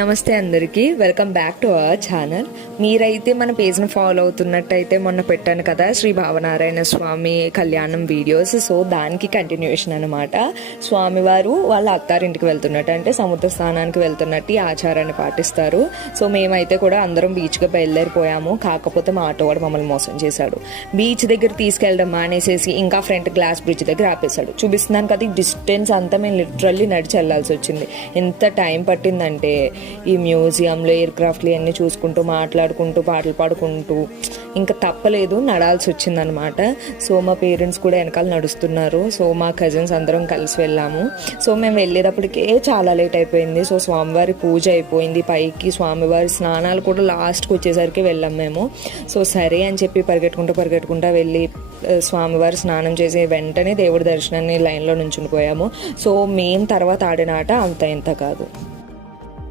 నమస్తే అందరికీ, welcome back to our channel. మీరైతే మన పేజ్ను ఫాలో అవుతున్నట్టయితే మొన్న పెట్టాను కదా శ్రీ భావనారాయణ స్వామి కళ్యాణం వీడియోస్. సో దానికి కంటిన్యూషన్ అనమాట. స్వామివారు వాళ్ళ అత్తారింటికి వెళ్తున్నట్టు, అంటే సముద్ర స్నానానికి వెళ్తున్నట్టు ఈ ఆచారాన్ని పాటిస్తారు. సో మేమైతే కూడా అందరం బీచ్గా బయలుదేరిపోయాము. కాకపోతే మా ఆటో వాడు మమ్మల్ని మోసం చేశాడు. బీచ్ దగ్గర తీసుకెళ్ళడం మానేసేసి ఇంకా ఫ్రంట్ గ్లాస్ బ్రిడ్జ్ దగ్గర ఆపేశాడు. చూపిస్తున్నాను కదా, ఈ డిస్టెన్స్ అంతా మేము లిటరల్లీ నడిచి వెళ్ళాల్సి వచ్చింది. ఎంత టైం పట్టిందంటే ఈ మ్యూజియంలో ఎయిర్ క్రాఫ్ట్లు ఇవన్నీ చూసుకుంటూ మాట్లాడుకుంటూ పాటలు పాడుకుంటూ ఇంకా తప్పలేదు, నడాల్సి వచ్చిందనమాట. సో మా పేరెంట్స్ కూడా వెనకాల నడుస్తున్నారు. సో మా కజిన్స్ అందరం కలిసి వెళ్ళాము. సో మేము వెళ్ళేటప్పటికే చాలా లేట్ అయిపోయింది. సో స్వామివారి పూజ అయిపోయింది, పైకి స్వామివారి స్నానాలు కూడా లాస్ట్కి వచ్చేసరికి వెళ్ళాం మేము. సో సరే అని చెప్పి పరిగెట్టుకుంటూ వెళ్ళి స్వామివారి స్నానం చేసి వెంటనే దేవుడి దర్శనాన్ని లైన్లో నుంచుని పోయాము. సో మేము తర్వాత ఆడిన ఆట అంత ఇంత కాదు.